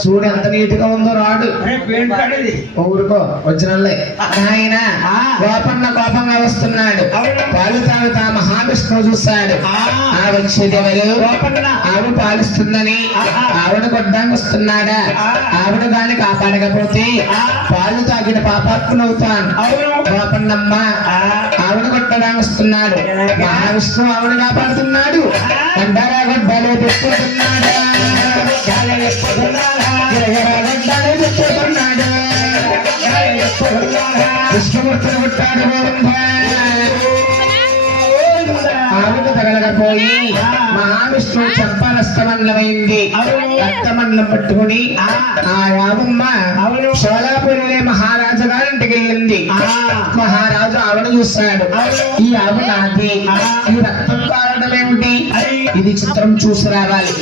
చూడు ఎంత నీట్ గా ఉందో రాడు. ఊరుకో వచ్చినల్లే ఆయన గోపన్న కోపంగా వస్తున్నాడు. పాలు తాగుతా మహావిష్ణువు చూస్తాడు. వచ్చేదేవరు ఆవిడ పాలిస్తుందని ఆవిడ కొడ్డానికి వస్తున్నాడా? ఆవిడ గాని కాపాడకపోతే పాలు తాగిన పాపాత్మునవుతాను. గోపన్నమ్మ ఆవిడ కొట్టడానికి వస్తున్నాడు. మహావిష్ణువు ఆవిడ కాపాడుతున్నాడు. గడ్డారా గొడ్డాలే పెట్టుకుంటున్నాడా? విష్ణుమూర్తిని పుట్టాడు. ఆవిడ తగలకపోయి మహావిష్ణువు చెంపారస్తమండమైంది. రక్తమండలం పట్టుకుని ఆ రామమ్మ షోలాపురి మహారాజు గారింటికి వెళ్ళింది. మహారాజు ఆవిడ చూస్తాడు. ఈ ఆవు నాది, ఈ రక్తం కారణం ఏమిటి? ఇది చిత్రం చూసి రావాలి.